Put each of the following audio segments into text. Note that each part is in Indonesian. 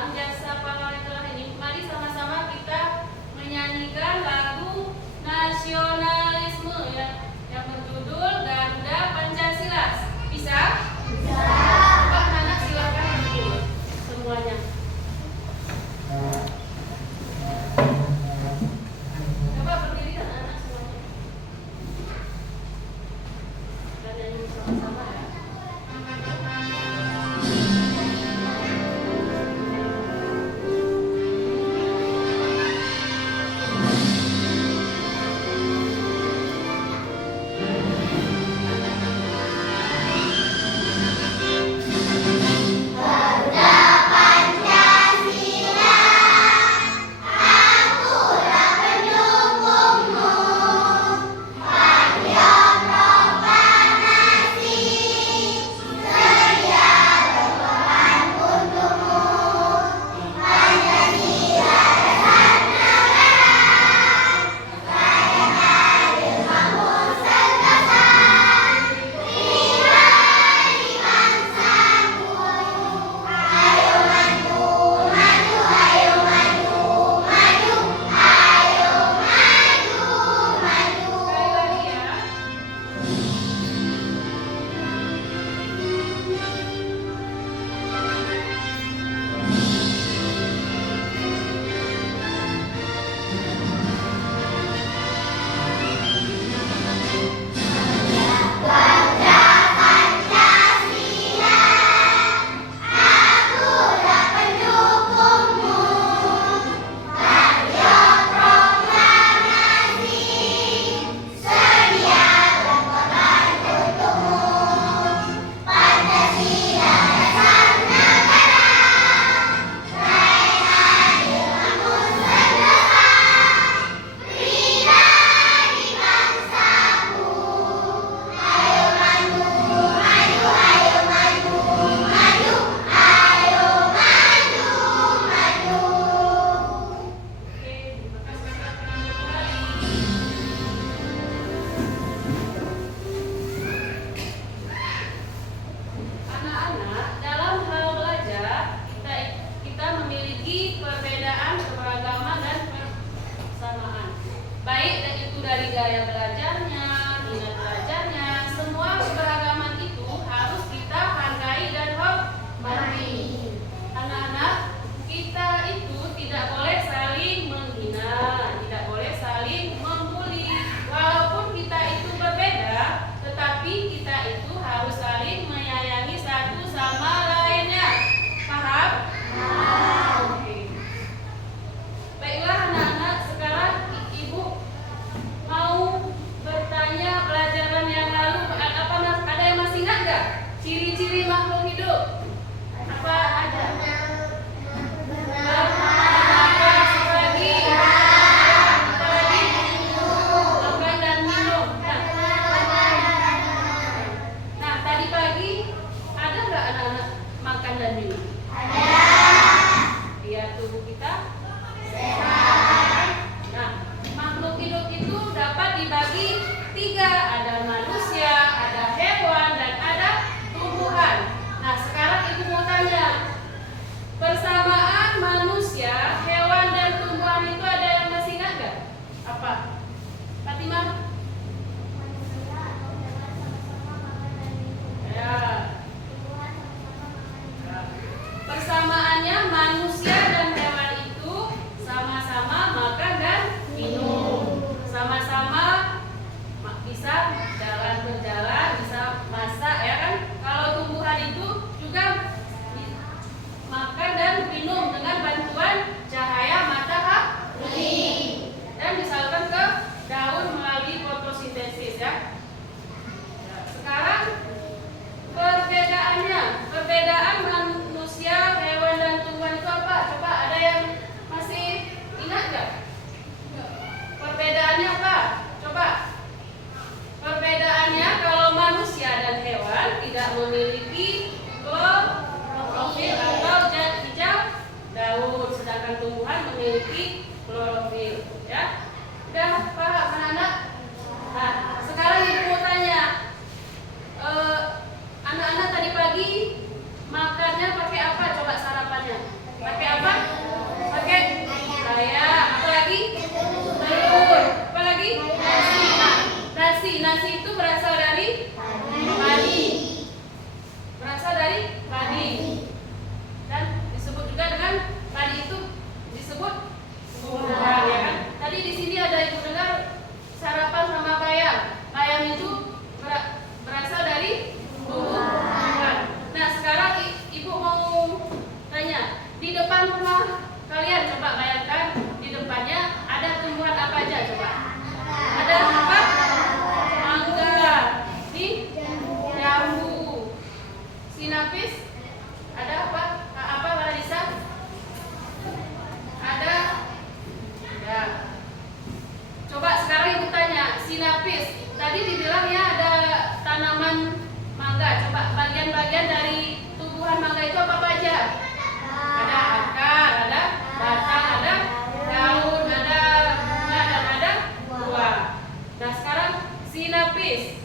dalam jasa pahlawan yang telah ini, mari sama-sama kita menyanyikan lagu nasionalisme ya, yang berjudul Garuda Pancasila. Bisa? Bisa. Coba anak silakan dulu semuanya. Coba berdiri anak-anak semuanya. Dan nyanyi sama-sama ya. Ciri-ciri makhluk hidup apa aja? Bernafas, apalagi? Makan dan minum. Nah, tadi pagi ada nggak anak-anak makan dan minum? Ada. Biar tubuh kita sehat. Nah, makhluk hidup itu dapat dibagi 3, ada manusia, ada hewan, dan ada tumbuhan. Nah, sekarang ibu mau tanya, persamaan manusia, hewan, dan tumbuhan itu ada yang masih ingat gak? Apa? Fatimah? Ya. Persamaannya manusia dan hewan itu sama-sama makan dan minum, sama-sama bisa berjalan, bisa masak ya kan. Kalau tumbuhan itu juga makan dan minum dengan bantuan cahaya matahari dan disalurkan ke daun melalui fotosintesis ya. Sekarang perbedaan manusia, hewan, dan tumbuhan itu apa? Coba ada yang masih ingat gak? Perbedaannya apa? Coba. Perbedaannya kalau manusia dan hewan tidak memiliki klorofil atau zat hijau daun, sedangkan tumbuhan memiliki klorofil ya. Udah paham anak-anak? Nah, sekarang ibu mau tanya, anak-anak tadi pagi makannya pakai apa? Coba sarapannya pakai apa? Di depan rumah kalian coba bayangkan, di depannya ada tumbuhan apa aja coba? Ada apa? Mangga, di jambu, sinapis, ada apa? Apa Marisa? Ada? Ya. Coba sekarang ibu tanya, sinapis. Tadi dibilang ya ada tanaman mangga. Coba bagian-bagian dari tumbuhan mangga itu apa aja? Ada akar, ada batang, ada daun, ada bunga, dan ada buah. Nah sekarang sinapis.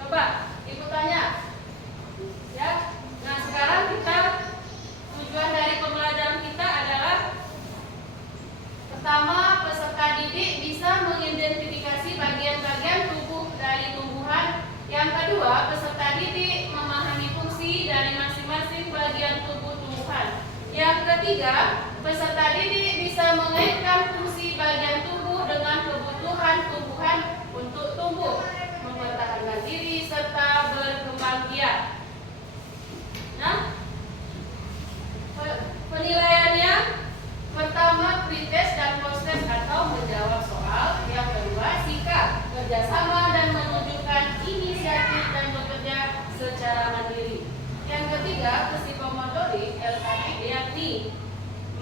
Coba ibu tanya. Ya. Nah sekarang kita tujuan dari pembelajaran kita adalah pertama, peserta didik bisa mengidentifikasi bagian-bagian tubuh dari tumbuhan. Yang kedua, peserta didik memahami fungsi dari masing-masing bagian tubuh tumbuhan. Yang ketiga, peserta didik bisa mengaitkan fungsi bagian tubuh dengan kebutuhan tumbuhan untuk tumbuh, mempertahankan diri, serta berkembang biak. Nah, penilaiannya pertama pretest dan post-test atau menjawab soal. Yang kedua sikap, kerjasama dan menunjukkan inisiatif dan bekerja secara mandiri. Yang ketiga psikomotorik LKPD, yakni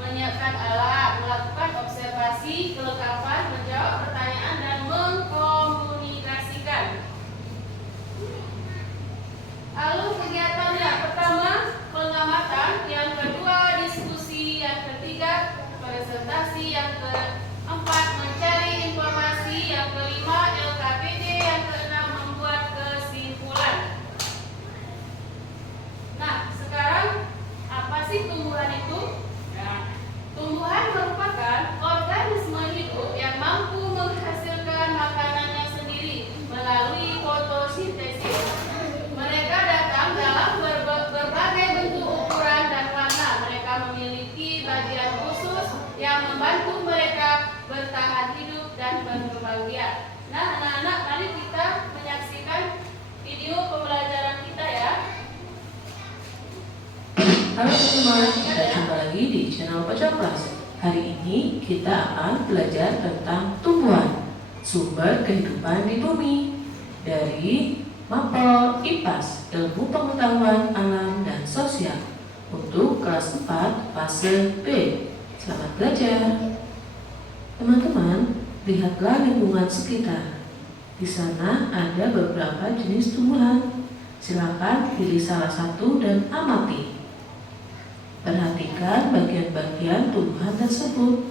menyiapkan alat, melakukan observasi, kelengkapan, menjawab pertanyaan dan mengkomunikasikan. Lalu kegiatannya, pertama pengamatan, yang kedua diskusi, yang ketiga presentasi, yang keempat mencari informasi, yang kelima LKPD, yang keenam membuat kesimpulan. Nah, sekarang apa sih tumbuhan itu? Nah, tumbuhan merupakan organisme hidup yang mampu menghasilkan makanannya sendiri melalui fotosintesis. Mereka datang dalam berbagai bentuk, ukuran, dan warna. Mereka memiliki bagian khusus yang membantu mereka bertahan hidup dan berkembang biak. Nah, anak-anak, mari kita menyaksikan video pembelajaran kita ya. Halo teman-teman, kita jumpa lagi di channel Pojok Kelas. Hari ini kita akan belajar tentang tumbuhan, sumber kehidupan di bumi, dari Mapel IPAS, Ilmu Pengetahuan Alam dan Sosial, untuk kelas 4 fase B. Selamat belajar. Teman-teman, lihatlah lingkungan sekitar. Di sana ada beberapa jenis tumbuhan. Silakan pilih salah satu dan amati. Perhatikan bagian-bagian tumbuhan tersebut.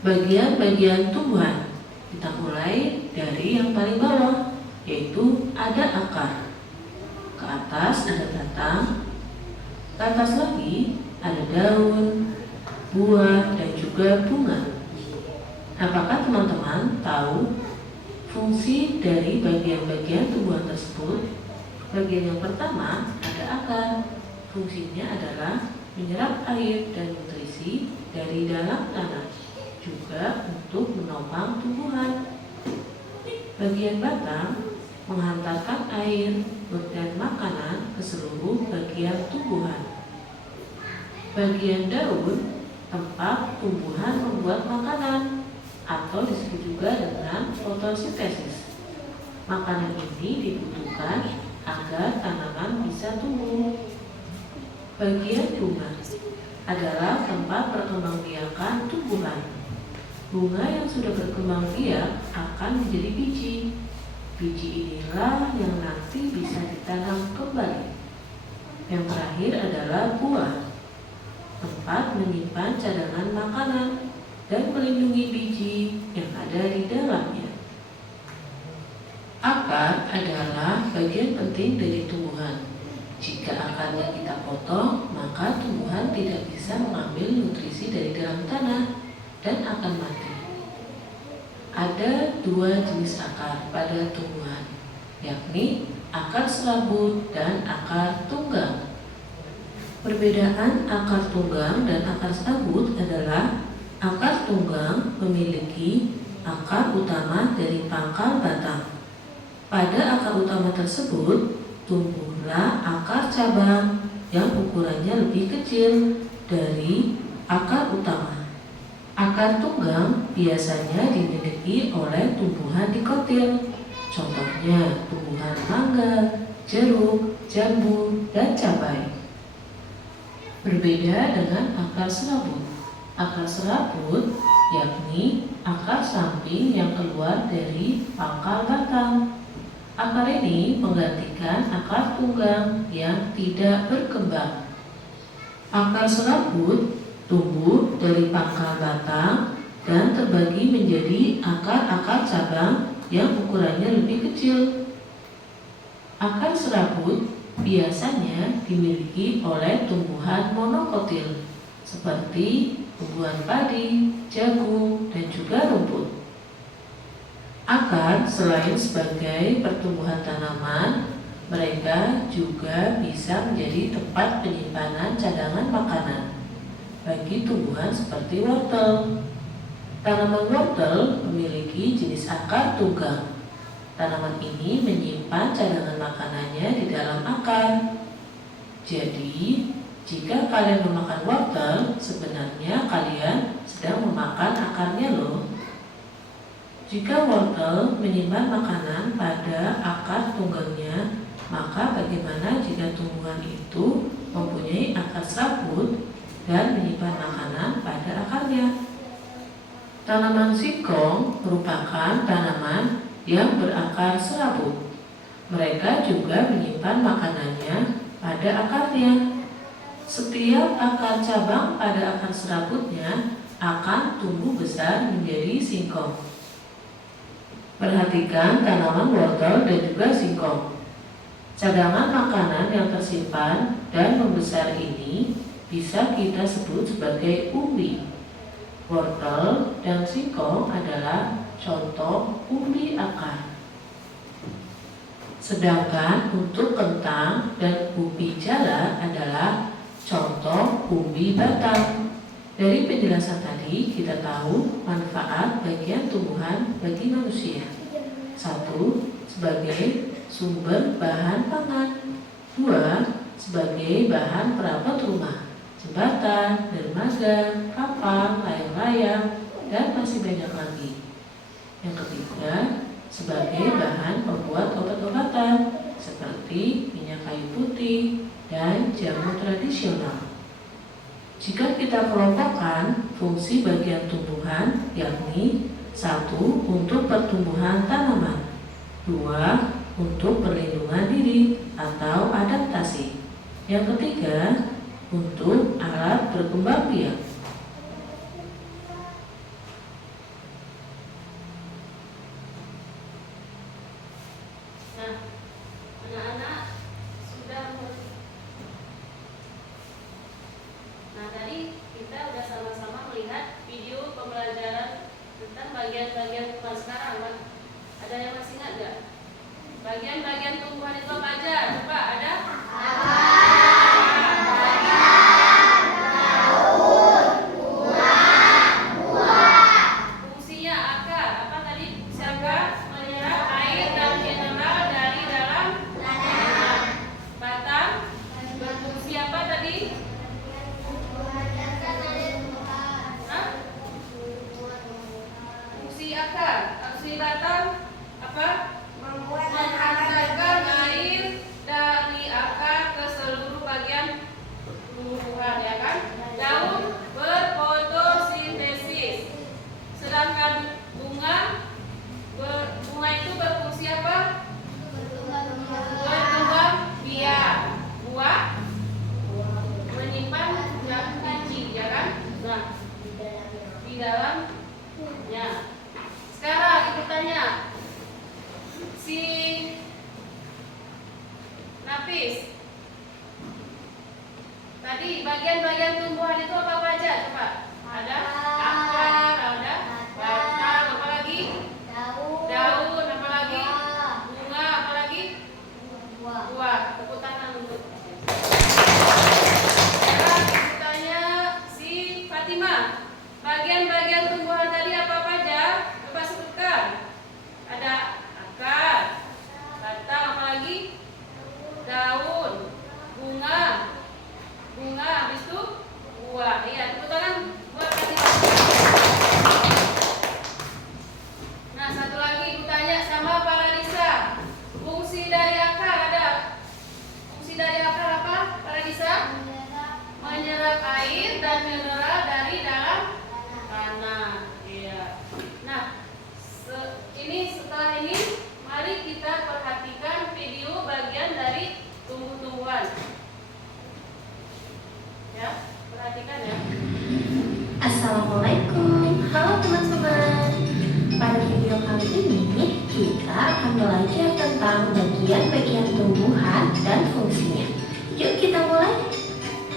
Bagian-bagian tumbuhan, kita mulai dari yang paling bawah, yaitu ada akar. Ke atas ada batang, ke atas lagi ada daun, buah, dan juga bunga. Apakah teman-teman tahu fungsi dari bagian-bagian tumbuhan tersebut? Bagian yang pertama ada akar. Fungsinya adalah menyerap air dan nutrisi dari dalam tanah, juga untuk menopang tumbuhan. Bagian batang menghantarkan air dan makanan ke seluruh bagian tumbuhan. Bagian daun tempat tumbuhan membuat makanan, atau disebut juga dengan fotosintesis. Makanan ini dibutuhkan agar tanaman bisa tumbuh. Bagian bunga adalah tempat perkembangbiakan tumbuhan. Bunga yang sudah berkembang biak akan menjadi biji. Biji inilah yang nanti bisa ditanam kembali. Yang terakhir adalah buah, tempat menyimpan cadangan makanan dan melindungi biji yang ada di dalamnya. Akar adalah bagian penting dari tumbuhan. Jika akarnya kita potong, maka tumbuhan tidak bisa mengambil nutrisi dari dalam tanah dan akan mati. Ada dua jenis akar pada tumbuhan, yakni akar serabut dan akar tunggang. Perbedaan akar tunggang dan akar serabut adalah akar tunggang memiliki akar utama dari pangkal batang. Pada akar utama tersebut tumbuhlah akar cabang yang ukurannya lebih kecil dari akar utama. Akar tunggang biasanya dimiliki oleh tumbuhan dikotil. Contohnya tumbuhan mangga, jeruk, jambu, dan cabai. Berbeda dengan akar serabut. Akar serabut yakni akar samping yang keluar dari pangkal batang. Akar ini menggantikan akar tunggang yang tidak berkembang. Akar serabut tumbuh dari pangkal batang dan terbagi menjadi akar-akar cabang yang ukurannya lebih kecil. Akar serabut biasanya dimiliki oleh tumbuhan monokotil seperti tumbuhan padi, jagung, dan juga rumput. Akar selain sebagai pertumbuhan tanaman, mereka juga bisa menjadi tempat penyimpanan cadangan makanan bagi tumbuhan seperti wortel. Tanaman wortel memiliki jenis akar tunggang. Tanaman ini menyimpan cadangan makanannya di dalam akar. Jadi, jika kalian memakan wortel, sebenarnya kalian sedang memakan akarnya loh. Jika wortel menyimpan makanan pada akar tunggangnya, maka bagaimana jika tumbuhan itu mempunyai akar serabut dan menyimpan makanan pada akarnya? Tanaman singkong merupakan tanaman yang berakar serabut. Mereka juga menyimpan makanannya pada akarnya. Setiap akar cabang pada akar serabutnya akan tumbuh besar menjadi singkong. Perhatikan tanaman wortel dan juga singkong. Cadangan makanan yang tersimpan dan membesar ini bisa kita sebut sebagai umbi. Wortel dan singkong adalah contoh umbi akar. Sedangkan untuk kentang dan ubi jala adalah contoh umbi batang. Dari penjelasan tadi kita tahu manfaat bagian tumbuhan bagi manusia. 1. Sebagai sumber bahan pangan. 2. Sebagai bahan perabot rumah, jembatan, dermaga, kapal, layang-layang, dan masih banyak lagi. Yang ketiga, sebagai bahan pembuat obat-obatan seperti minyak kayu putih dan jamu tradisional. Jika kita kelompokkan fungsi bagian tumbuhan, yakni 1. Untuk pertumbuhan tanaman, 2. Untuk perlindungan diri atau adaptasi, yang ketiga untuk alat berkembang biak. Nah, anak-anak sudah tadi kita sudah sama-sama melihat video pembelajaran tentang bagian-bagian tumbuhan sekarang, kan? Ada yang masih ingat nggak? Bagian-bagian tumbuhan itu apa aja? Coba ada? Fungsinya akar. Apa tadi? Siapa? Menyerap air dan mineral dari dalam tanah. Batang berfungsi apa tadi? Hah? Fungsi akar. Fungsi batang apa? Menghantarkan air dari akar ke seluruh bagian tumbuhan, ya kan? Daun berfotosintesis. Sedangkan bunga itu berfungsi apa? Berkembang biak. Buah menyimpan biji, ya kan? Nah, di dalamnya. Sekarang ibu tanya, si Nafis, tadi bagian-bagian tumbuhan itu apa aja? Coba. Ada akar, ada batang, apa lagi? Daun, apa lagi? Bunga, apa lagi? Buah. Tepuk tangan untuk. Sekarang ibu tanya si Fatimah, bagian-bagian tumbuhan tadi apa aja? Coba sebutkan. Ada akar, batang, apa lagi? Daun, bunga, habis itu buah. menyerap air dan mineral dari dalam tanah. Iya. Nah, setelah ini mari kita perhatikan video bagian dari tumbuh-tumbuhan. Ya, perhatikan ya. Assalamualaikum, halo teman-teman. Pada video kali ini kita akan belajar tentang bagian-bagian tumbuhan dan fungsinya. Yuk kita mulai.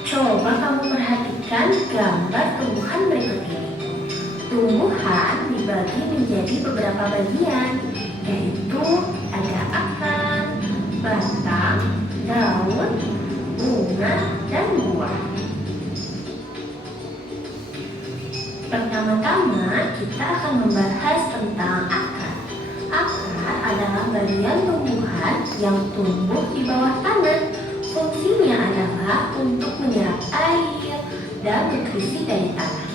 Coba kamu perhatikan gambar tumbuhan berikut ini. Tumbuhan dibagi menjadi beberapa bagian, yaitu ada akar, batang, daun, bunga, dan buah. Pertama-tama kita akan membahas tentang akar. Akar adalah bagian tumbuhan yang tumbuh di bawah tanah. Fungsinya adalah untuk menyerap air dan nutrisi dari tanah,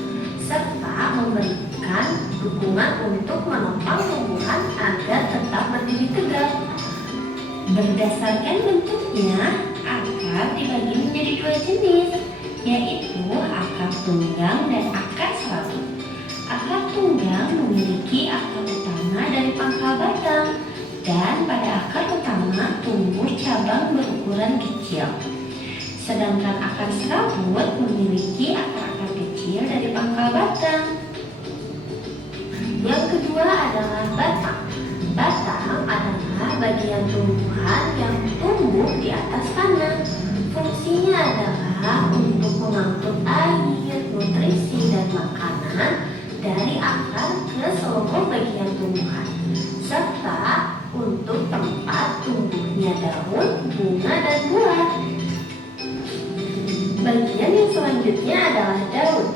serta memberikan dukungan untuk menopang tumbuhan agar tetap berdiri tegak. Berdasarkan bentuknya, akar dibagi menjadi dua jenis, yaitu akar tunggang dan akar serabut. Akar tunggang memiliki akar utama dari pangkal batang, dan pada akar utama tumbuh cabang berukuran kecil. Sedangkan akar serabut memiliki akar-akar kecil dari pangkal batang. Yang kedua adalah batang. Batang adalah bagian tumbuhan yang tumbuh di atas tanah. Fungsinya adalah untuk mengangkut air, nutrisi, dan makanan dari akar ke seluruh bagian tumbuhan, serta untuk tempat tumbuhnya daun, bunga, dan buah. Bagian yang selanjutnya adalah daun.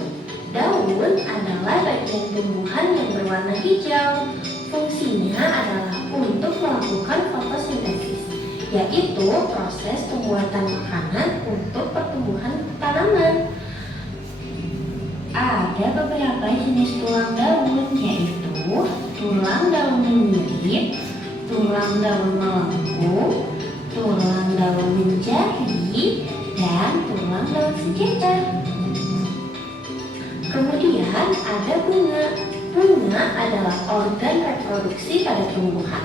Daun adalah bagian tumbuhan yang berwarna hijau. Fungsinya adalah untuk melakukan fotosintesis, yaitu proses pembuatan makanan untuk pertumbuhan tanaman. Ada beberapa jenis tulang daun, yaitu tulang daun menyirip, tulang daun melengkung, tulang daun menjadi, dan tulang daun sekitar. Kemudian ada bunga. Bunga adalah organ reproduksi pada tumbuhan.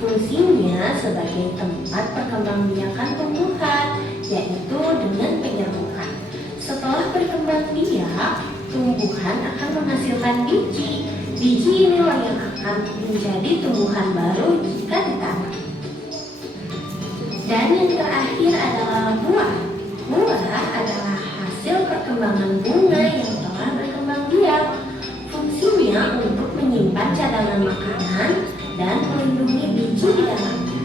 Fungsinya sebagai tempat perkembangbiakan tumbuhan, yaitu dengan penyerbukan. Setelah berkembang biak, tumbuhan akan menghasilkan biji. Biji inilah yang akan menjadi tumbuhan baru jika ditanam. Dan yang terakhir adalah buah. Buah adalah hasil perkembangan bunga yang telah berkembang biak. Fungsinya untuk menyimpan cadangan makanan dan melindungi biji di dalamnya.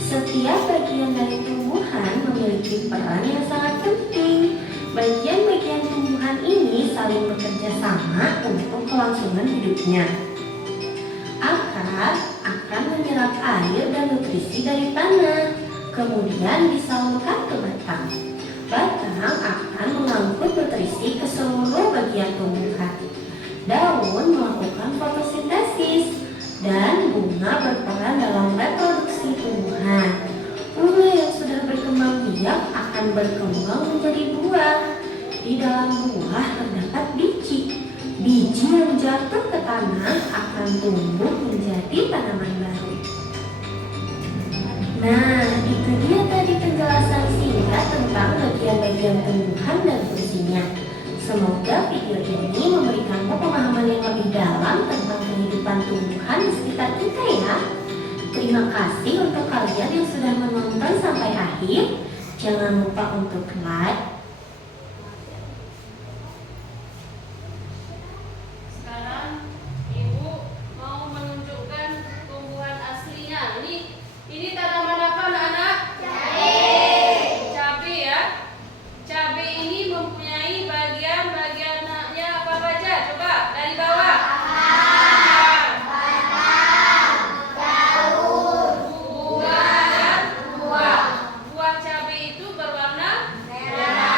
Setiap bagian dari tumbuhan memiliki peran yang sangat penting. Bagian-bagian tumbuhan ini saling bekerja sama untuk kelangsungan hidupnya. Akar akan menyerap air dan nutrisi dari tanah, kemudian disalurkan ke batang. Batang akan mengangkut nutrisi ke seluruh bagian tumbuhan. Daun melakukan fotosintesis, dan bunga berperan dalam reproduksi tumbuhan. Bunga yang sudah berkembang biak akan berkembang menjadi buah. Di dalam buah terdapat biji. Biji yang jatuh ke tanah akan tumbuh menjadi tanaman baru. Nah, itu dia tadi penjelasan singkat tentang bagian-bagian tumbuhan dan fungsinya. Semoga video ini memberikanmu pemahaman yang lebih dalam tentang kehidupan tumbuhan di sekitar kita ya. Terima kasih untuk kalian yang sudah menonton sampai akhir. Jangan lupa untuk like, buah cabai itu berwarna merah.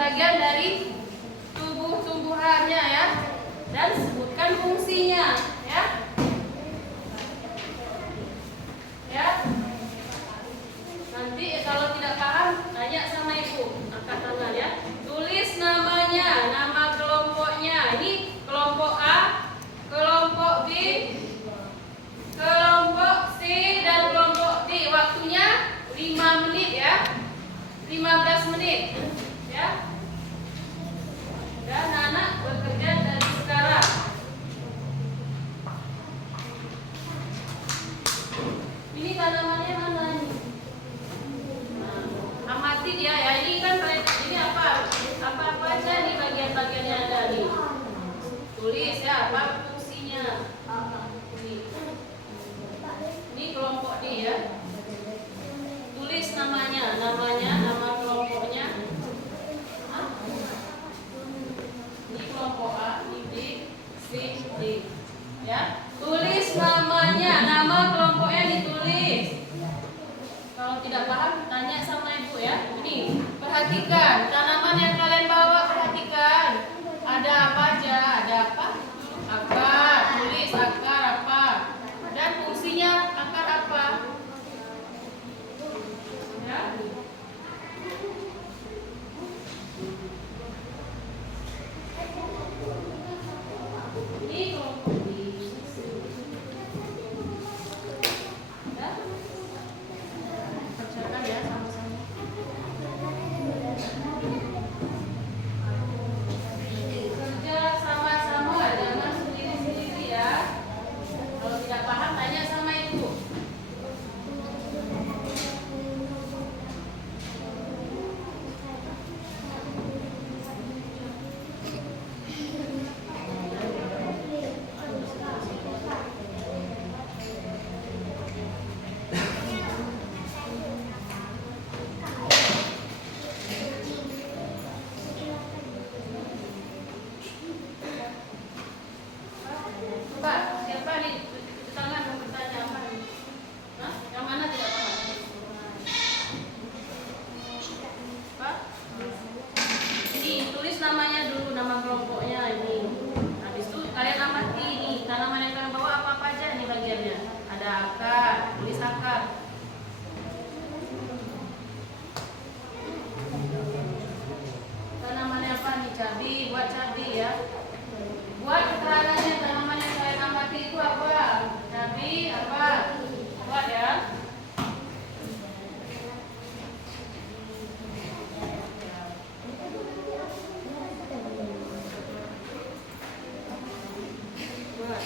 bagian-bagian dari tumbuh-tumbuhannya ya. Dan sebutkan fungsinya ya. Ya. Nanti kalau tidak paham tanya sama ibu, angkat tangan ya. Tulis namanya, nama kelompoknya. Ini kelompok A, kelompok B, kelompok C dan kelompok D. Waktunya 5 menit ya. 15 menit ya. Dan anak bekerja dari sekarang. Ini tanamannya mana ini? Nah, amati dia ya. Ini kan ini apa? Apa aja nih bagian-bagian yang ada nih. Tulis ya, apa fungsinya? Ini kelompok D ya. Tulis namanya, nama kelompoknya. Ini kelompok A, ini B, C, D. Ya, tulis namanya, nama kelompoknya ditulis. Kalau tidak paham, tanya sama ibu ya. Ini, perhatikan tanaman yang kalian bawa, perhatikan. Ada apa aja? Ada apa? Akar, tulis akar apa? Dan fungsinya akar apa? Ya. Ini kelompok B. Ya. Bacakan ya sama-sama. Kerja sama-sama, jangan sendiri-sendiri ya. Kalau tidak paham tanya sama ibu. Pak, siapa nih? Cuci tangan mau bertanya apa nih? Hah? Yang mana tidak paham? Pak? Ini tulis namanya dulu, nama kelompoknya ini. Habis itu kalian amati ini tanaman yang kalian bawa apa aja nih bagiannya. Ada akar, tulis akar. Tanamannya apa nih? Cabai, buat cabai ya. Buat keterangannya tanaman yang kalian amati itu apa? Cabai apa? Buat ya. Buat.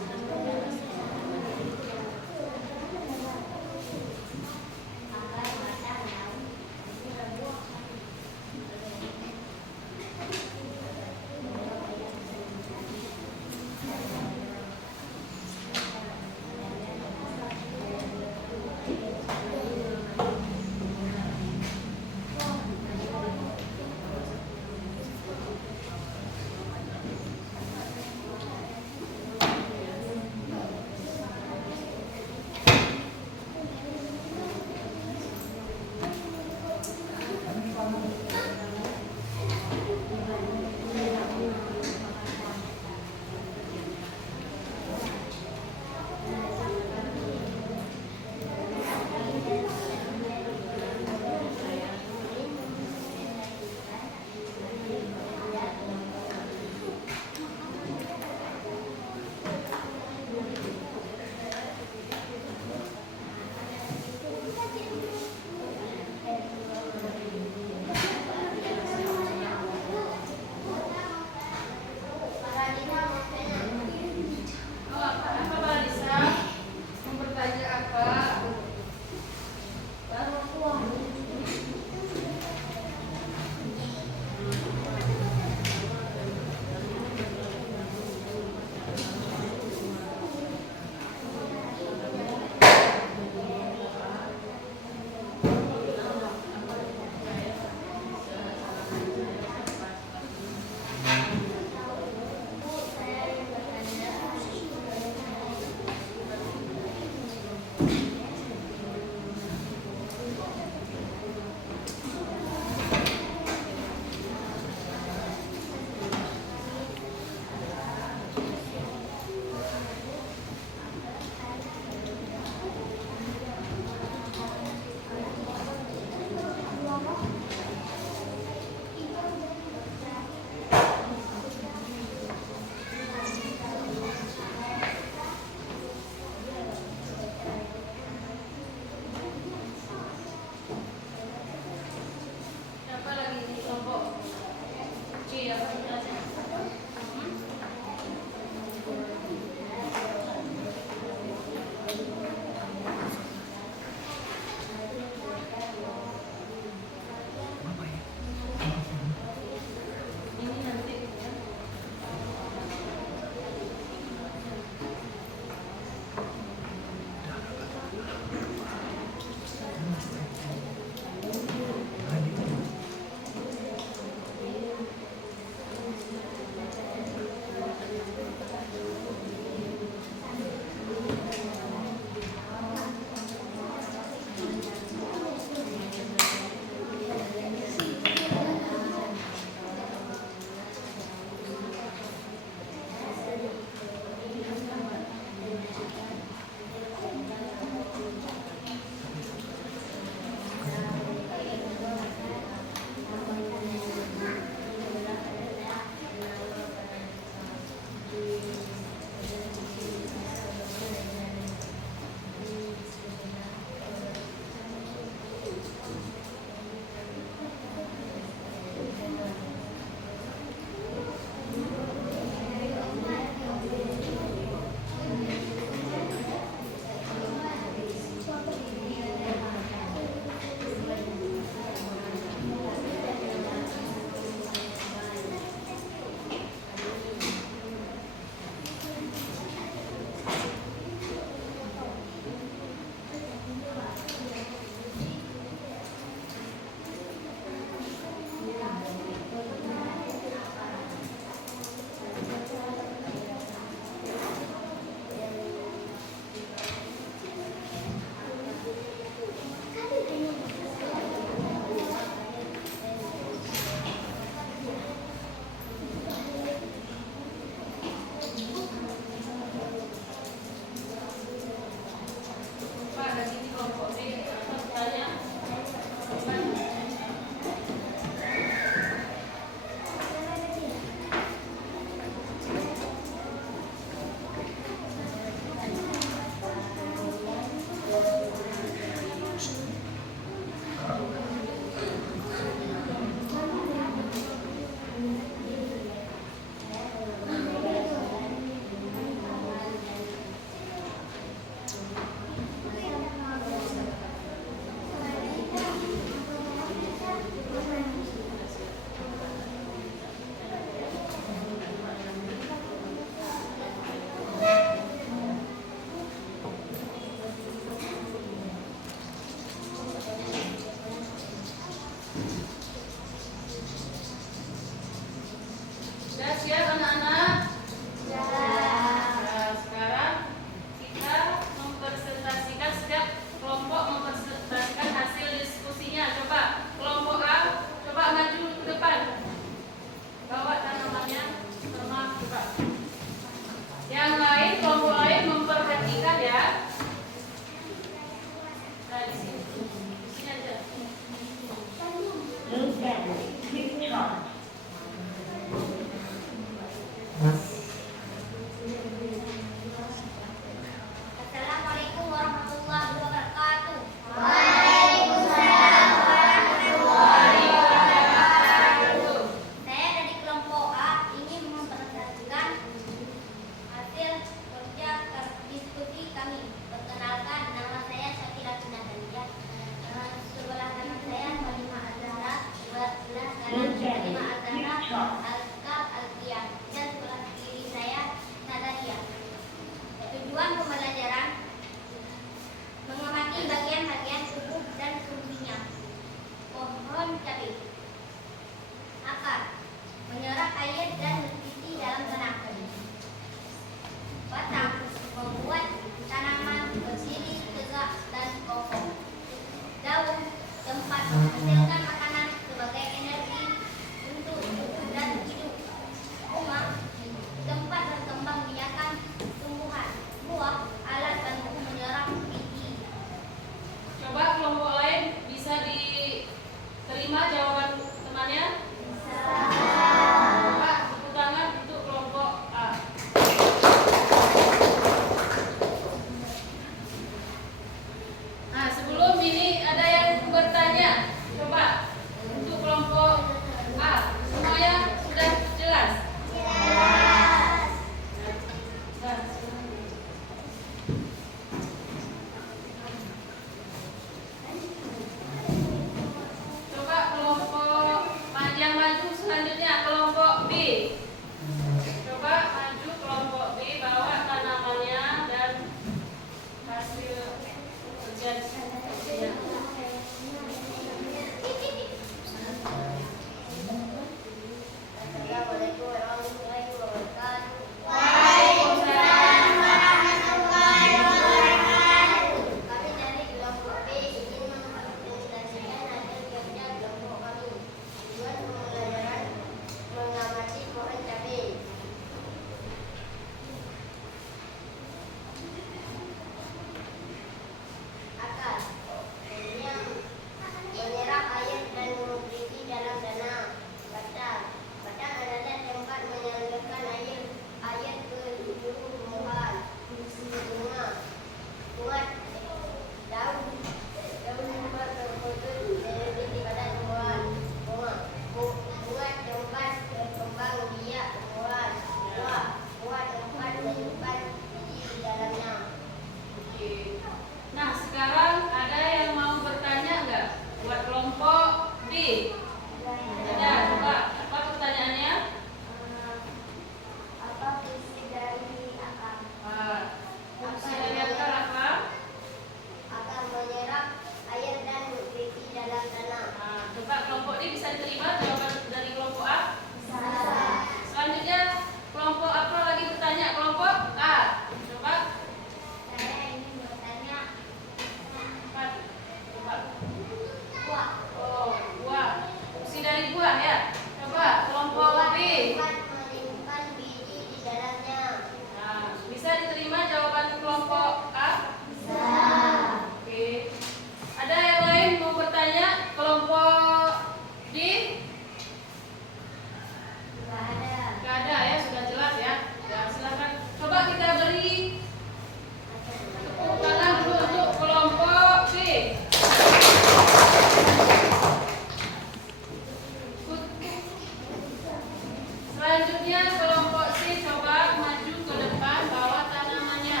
Selanjutnya kelompok C coba maju ke depan bawa tanamannya.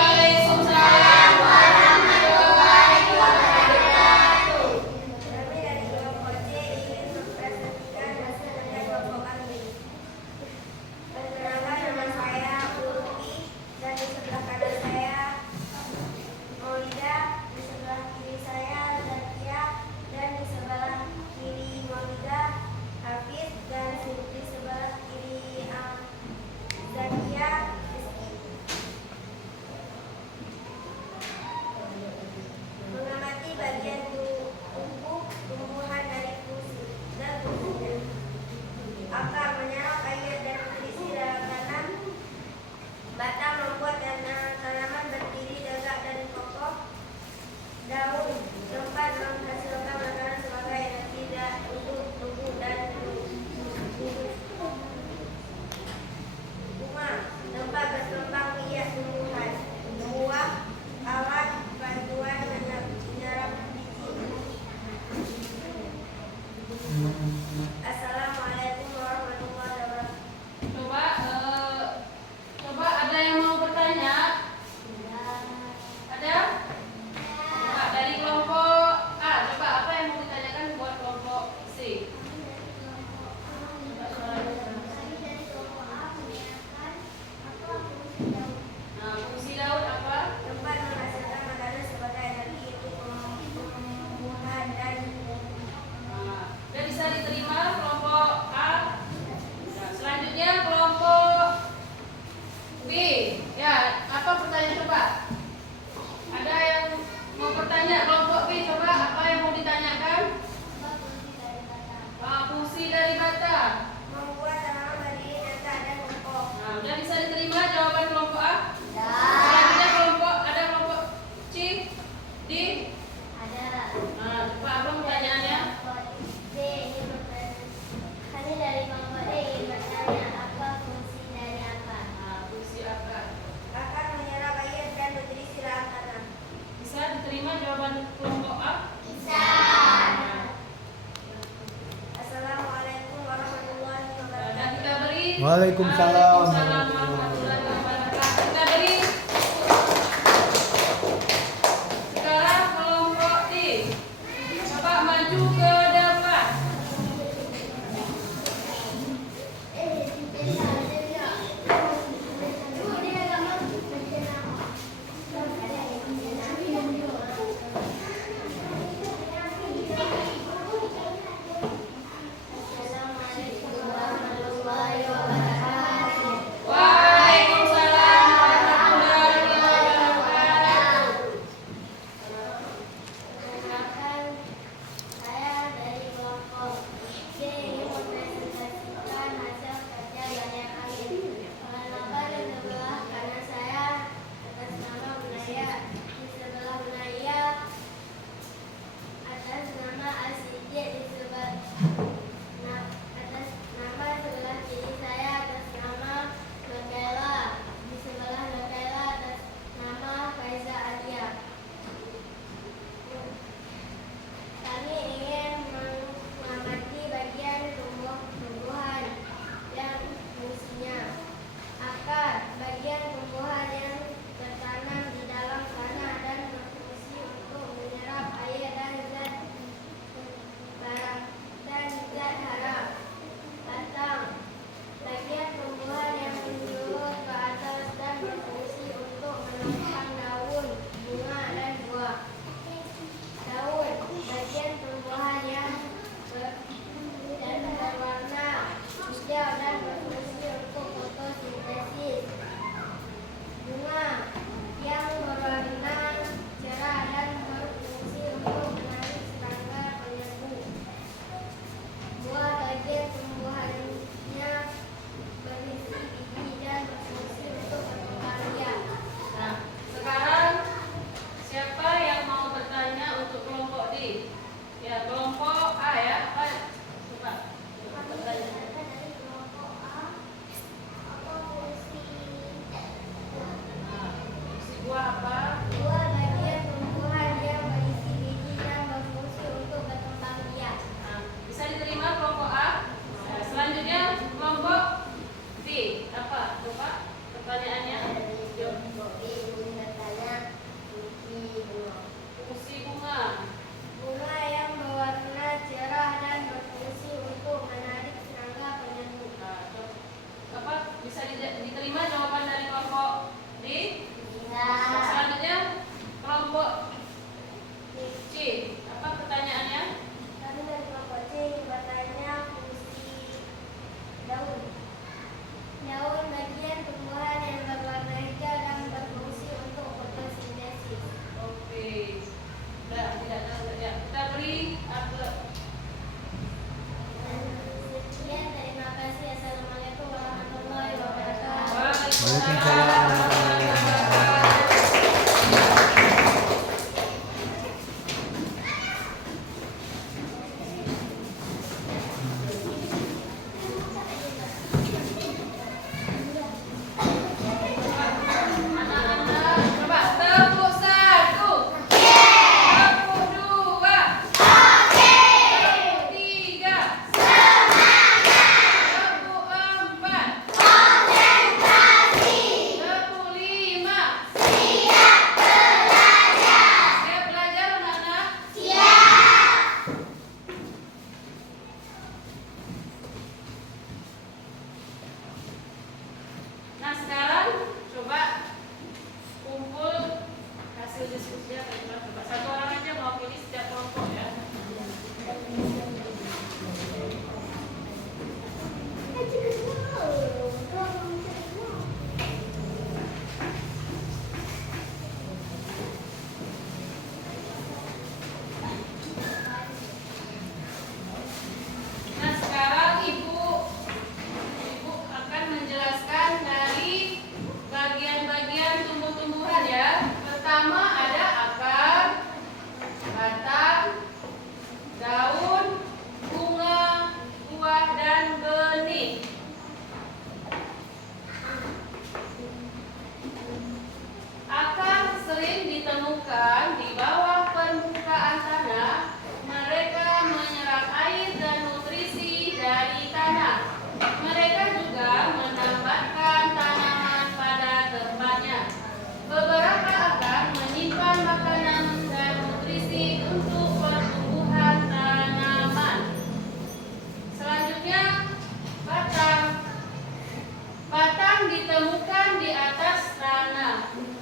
Waalaikumsalam warahmatullahi wabarakatuh. Kami dari kelompok C ingin mempresentasikan hasil kerja kelompok kami. Perkenalkan, nama saya Lutfi, dan di sebelah kanan saya Maulida, di sebelah kiri saya Zakia, dan di sebelah kiri Maulida Hafiz, dan di sebelah kiri Zakia Rizky. Mengamati bagian tubuh tumbuhan dari fungsi dan fungsinya. Akar menyerap air dan nutrisi dalam tanam. Batang membuat tanaman berdiri tegak dan kokoh. Daun tempat menghasilkan makanan sebagai energi untuk tubuh dan hidup. Bunga tempat berkembang biak tumbuhan. Buah alat bantuan menyerap biji. Assalamualaikum warahmatullahi wabarakatuh. Coba ada yang mau bertanya? Ada? Coba dari kelompok A, coba apa yang mau ditanyakan buat kelompok C? Nah, fungsi daun apa? Tempat menghasilkan makanan sebagai energi untuk tumbuhan dan Nah, udah bisa diterima kelompok A. Nah, selanjutnya kelompok B. Ya, apa pertanyaan coba? Ada yang mau bertanya kelompok B, coba apa yang mau ditanyakan? Fungsi dari bata. membuat tanaman berdiri tegak dan kokoh. Nah, udah bisa diterima jawaban kelompok A? Selanjutnya ada kelompok C, D. Nah, coba apa pertanyaannya? Kami dari kelompok D ingin bertanya apa fungsi dari akar. Nah, fungsi akar. Akar menyerap air dan nutrisi dalam tanah. Bisa diterima jawaban kelompok A? Bisa. Assalamualaikum warahmatullahi Dan wabarakatuh. kita beri Waalaikumsalam. warahmatullahi wabarakatuh. Kita beri sekarang kelompok D. Coba maju ke depan. Assalamualaikum warahmatullahi wabarakatuh. Waalaikumsalam Waalaikumsalam warahmatullahi wabarakatuh. Anak-anak, coba tepuk satu, tepuk dua, tepuk tiga, tepuk empat, tepuk lima. Siap belajar anak-anak? Nah sekarang coba kumpul hasil diskusinya teman-teman. Coba satu orang aja mewakili setiap kelompok ya. Nah sekarang ibu akan menjelaskan dari bagian-bagian tumbuh-tumbuhan ya. Pertama ada akar, batang, daun, bunga, buah, dan benih. Akar sering ditemukan di bawah permukaan tanah. Mereka menyerap air dan nutrisi dari tanah. Mereka juga menambahkan tanaman pada tempatnya. Beberapa akar menyimpan makanan dan nutrisi untuk pertumbuhan tanaman. Selanjutnya, batang. Batang ditemukan di atas tanah.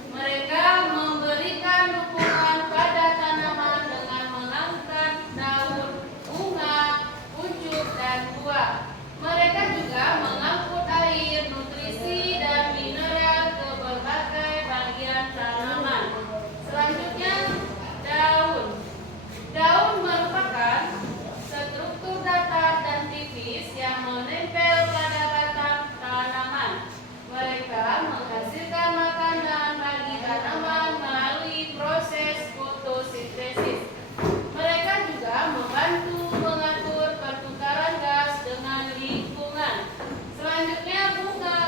Mereka memberikan dukungan pada tanaman dengan mengangkat daun, bunga, pucuk, dan buah. Mereka juga mengangkut air, nutrisi, dan mineral ke berbagai bagian tanaman. Selanjutnya, daun. Daun merupakan struktur datar dan tipis yang menempel pada batang tanaman. Mereka menghasilkan makanan bagi tanaman melalui proses fotosintesis. Mereka juga membantu mengatur pertukaran gas dengan lingkungan. Selanjutnya, bunga.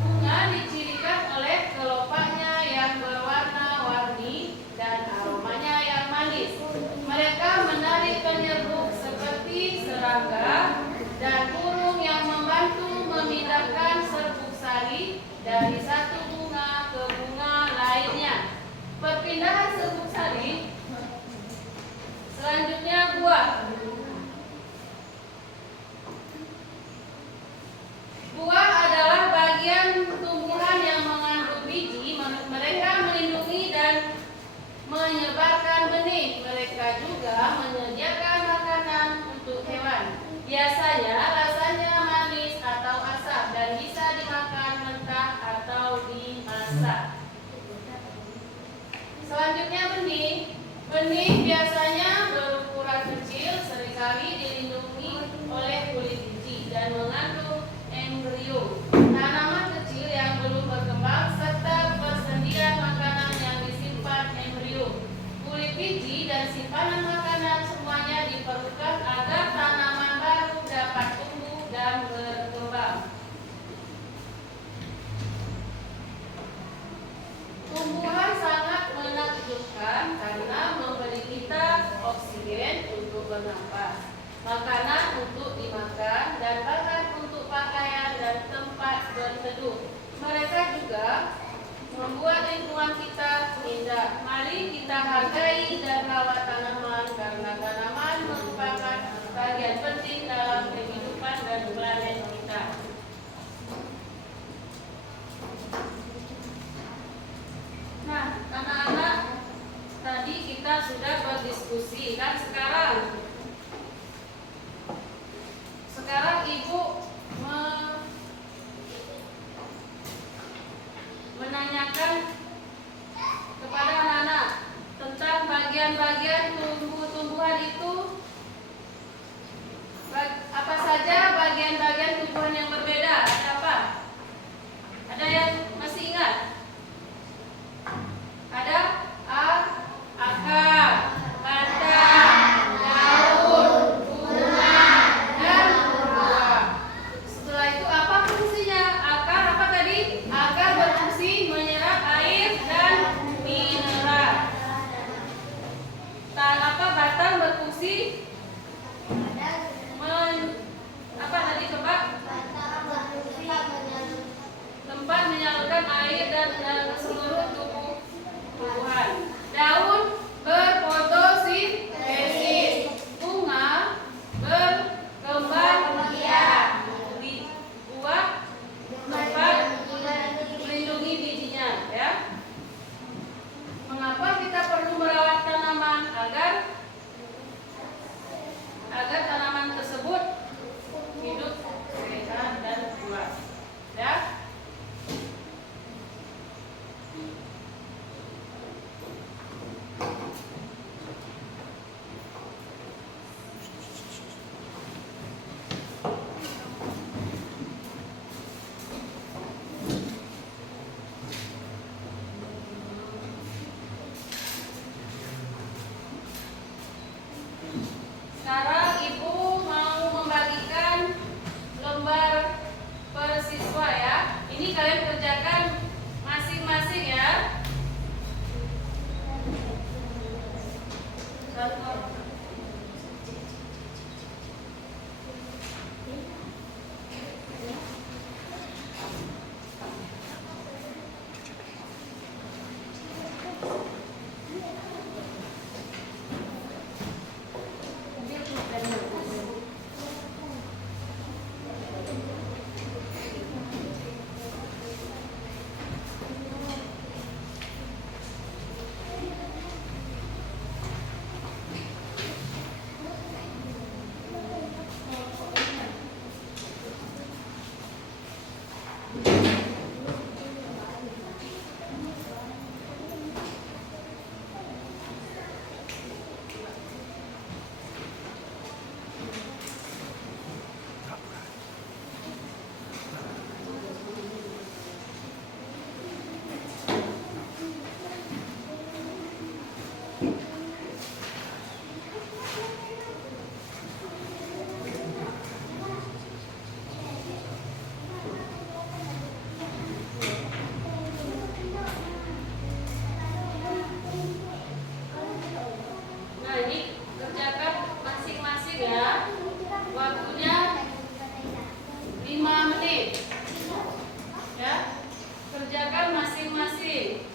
Bunga dicirikan oleh kelopaknya yang berwarna-warni dan aromanya yang manis. Mereka menarik penyerbuck seperti serangga dan burung yang membantu memindahkan serbuk sari dari satu bunga ke bunga lainnya. Perpindahan serbuk sari. Selanjutnya, buah. Buah adalah bagian tumbuhan yang mengandung biji. Mereka melindungi dan menyebarkan benih. Mereka juga menyediakan makanan untuk hewan. Biasanya rasanya manis atau asam dan bisa dimakan mentah atau dimasak. Selanjutnya, benih. Benih biasanya berukuran kecil, seringkali dilindungi oleh kulit biji dan mengandung embrio, tanaman kecil yang belum berkembang, serta persediaan makanan yang disimpan embrio. Kulit biji dan simpanan makanan semuanya diperlukan agar tanaman baru dapat tumbuh dan berkembang. Tumbuhan sangat menakjubkan karena memberi kita oksigen untuk bernafas, makanan untuk dimakan, dan bahan untuk pakaian dan tempat berteduh. Mereka juga membuat lingkungan kita indah. Mari kita hargai dan rawat tanaman karena tanaman merupakan bagian penting dalam kehidupan dan planet kita. Nah, anak-anak, tadi kita sudah berdiskusi kan. Sekarang Ibu menanyakan kepada anak-anak tentang bagian-bagian tumbuh-tumbuhan itu kalian kerjakan masing-masing ya. Nah, ini kerjakan masing-masing ya. Waktunya 5 menit. Ya. Kerjakan masing-masing.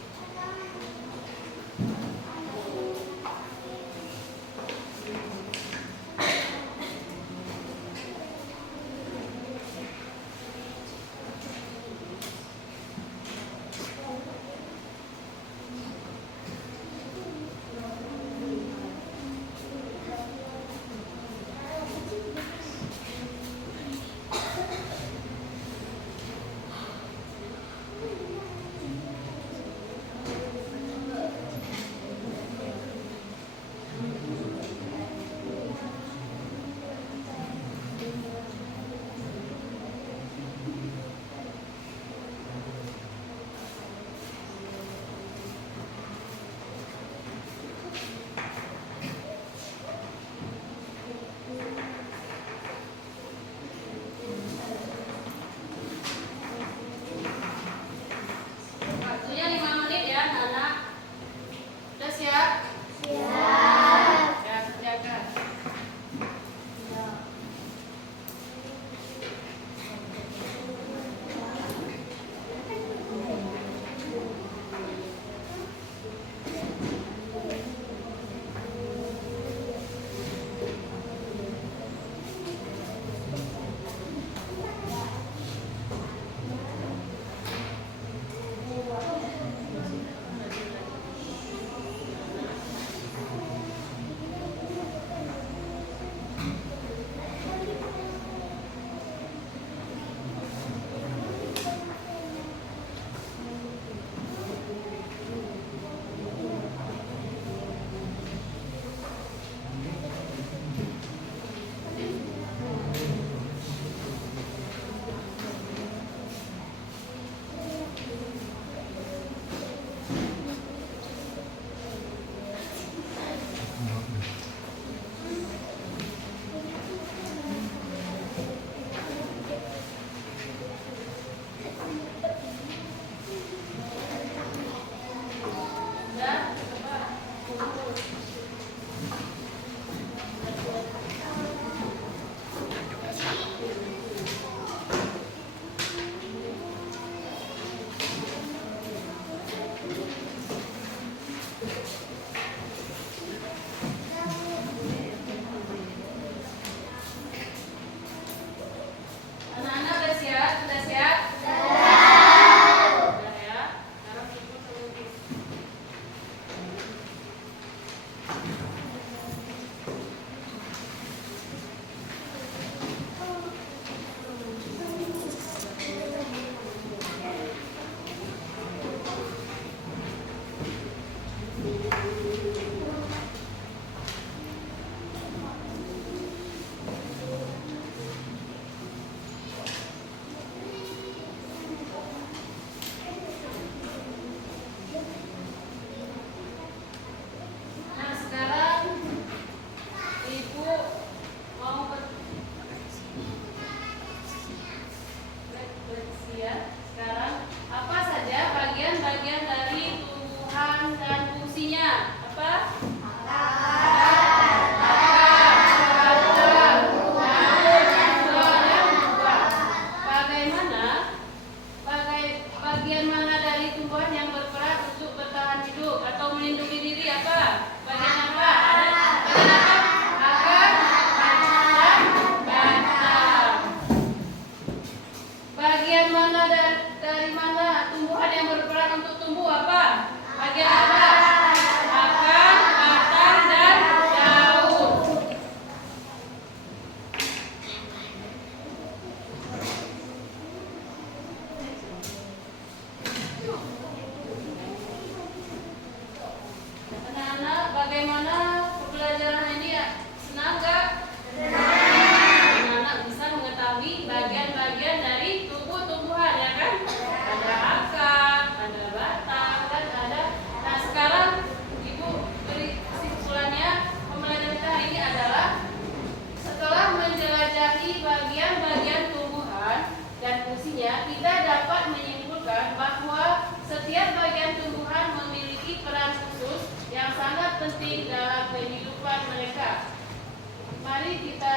kita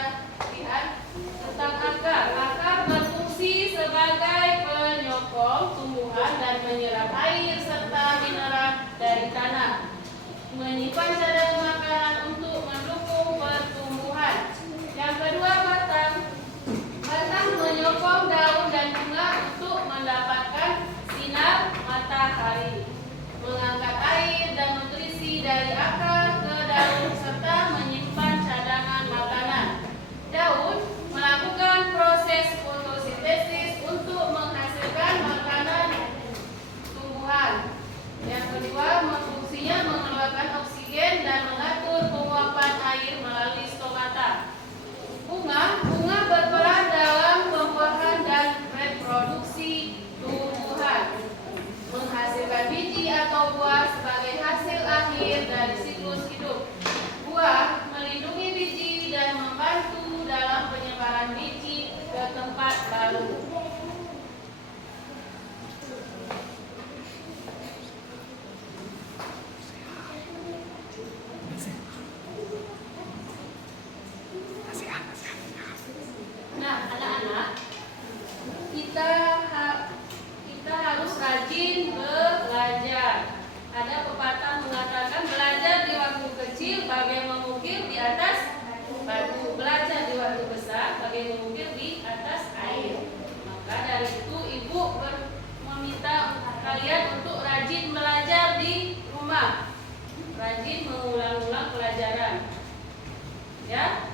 lihat tentang akar. Akar berfungsi sebagai penyokong tumbuhan dan menyerap air serta mineral dari tanah, menyimpan cadangan makanan untuk mendukung pertumbuhan. Yang kedua, batang. Batang menyokong daun dan bunga untuk mendapatkan sinar matahari, mengangkat air dan nutrisi dari akar ke daun serta menyimpan cadangan makanan. Daun melakukan proses fotosintesis untuk menghasilkan makanan tumbuhan. Yang kedua, fungsinya mengeluarkan oksigen dan mengatur penguapan air melalui stomata. Bunga berperan dalam pembuahan dan reproduksi tumbuhan, menghasilkan biji atau buah sebagai hasil akhir dari siklus hidup. Buah melindungi biji dan membantu dalam penyebaran biji ke tempat baru. Nah, anak-anak, kita harus rajin belajar. Ada pepatah mengatakan belajar di waktu kecil bagai mengukir di atas batu, belajar di waktu besar bagai mengukir di atas air. Maka dari itu ibu meminta kalian untuk rajin belajar di rumah, rajin mengulang-ulang pelajaran, ya.